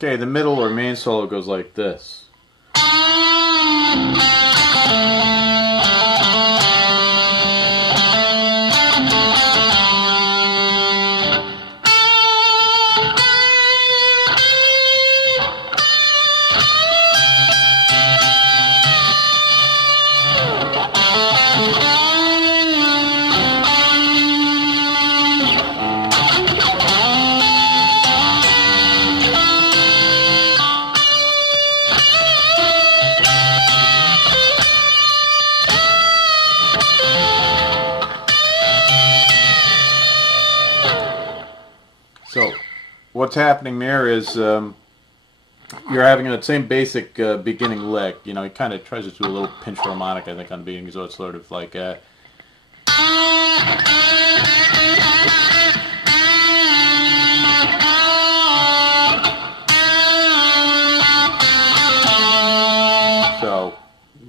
Okay, the middle or main solo goes like this. So, what's happening there is you're having that same basic beginning lick. You know, he kind of tries to do a little pinch harmonic, I think, on the beginning, so it's sort of like so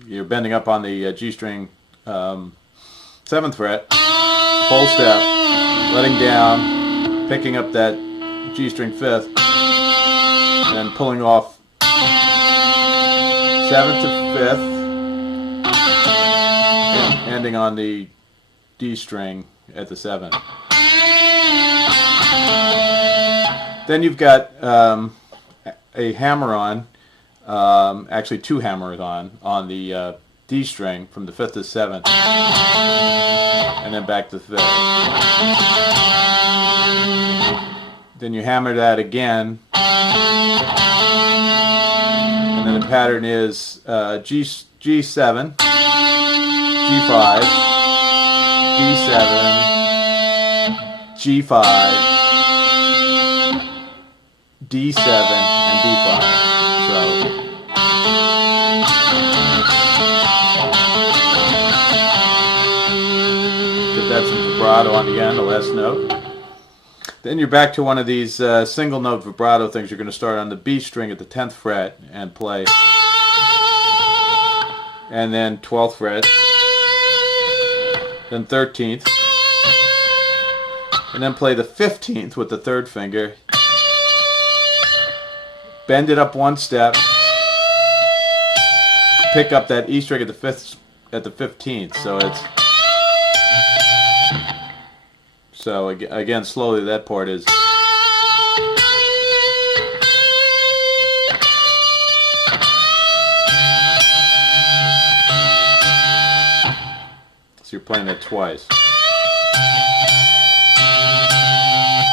you're bending up on the G string 7th fret, full step, letting down, picking up that G string 5th, and then pulling off 7th to 5th, and ending on the D string at the 7th. Then you've got a hammer on, actually two hammers on the D string from the 5th to 7th, and then back to 5th. Then you hammer that again, and then the pattern is G7, G5, D7, G5, D7, and D5. So give that some vibrato on the end, the last note. Then you're back to one of these single note vibrato things. You're going to start on the B string at the 10th fret and play, and then 12th fret, then 13th, and then play the 15th with the 3rd finger, bend it up one step, pick up that E string at the 15th. So again, slowly, that part is. So you're playing that twice.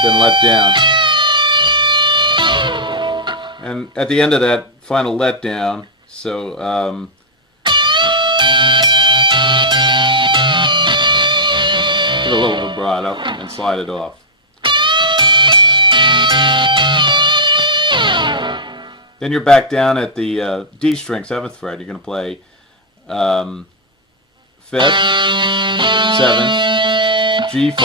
Then let down. And at the end of that final let down, so give a little vibrato and slide it off. Then you're back down at the D string 7th fret. You're going to play 5th, 7th, G5,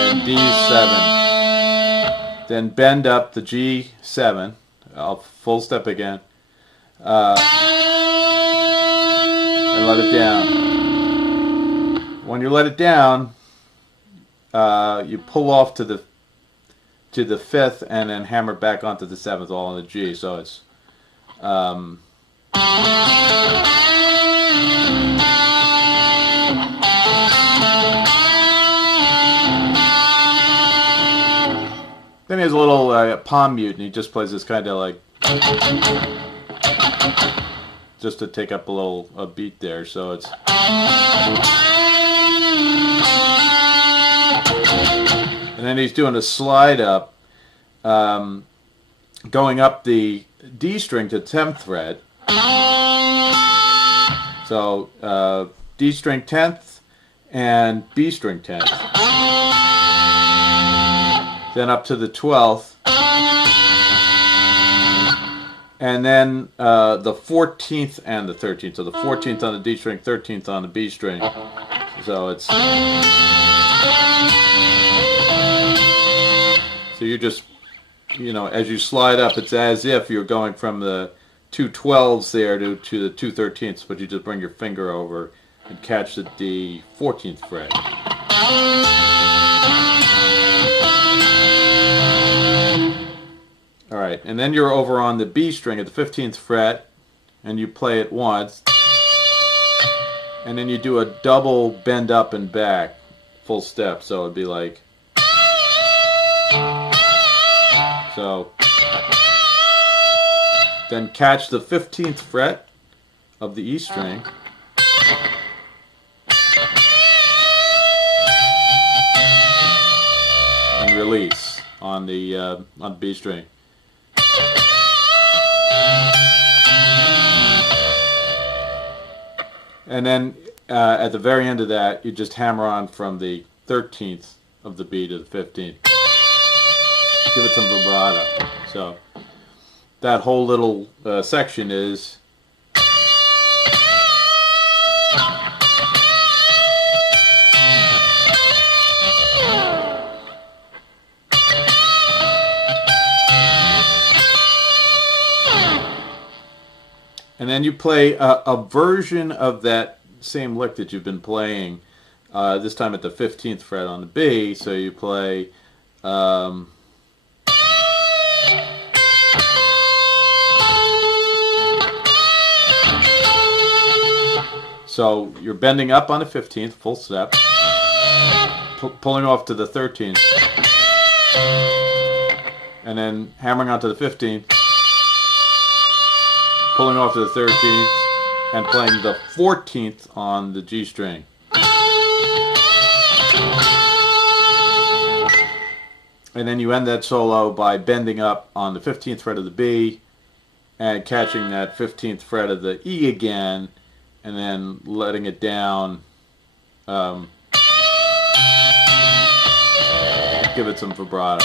and D7. Then bend up the G7. I'll full step again, and let it down. When you let it down, you pull off to the 5th and then hammer back onto the 7th, all on the G. So it's then he has a little palm mute, and he just plays this kind of like just to take up a beat there. So it's. And then he's doing a slide up, going up the D string to 10th fret. So D string 10th and B string 10th. Then up to the 12th. And then the 14th and the 13th. So the 14th on the D string, 13th on the B string. So it's. So you just, as you slide up, it's as if you're going from the 2 12s there to the 2 13ths, but you just bring your finger over and catch the 14th fret. All right. right, and then you're over on the B string at the 15th fret, and you play it once, and then you do a double bend up and back, full step, so it'd be like, so, then catch the 15th fret of the E string, and release on the B string. And then at the very end of that, you just hammer on from the 13th of the B to the 15th. Give it some vibrato. So that whole little section is and then you play a version of that same lick that you've been playing, this time at the 15th fret on the B. So you play so you're bending up on the 15th, full step, pulling off to the 13th, and then hammering onto the 15th, pulling off to the 13th, and playing the 14th on the G string. And then you end that solo by bending up on the 15th fret of the B and catching that 15th fret of the E again, and then letting it down. Give it some vibrato.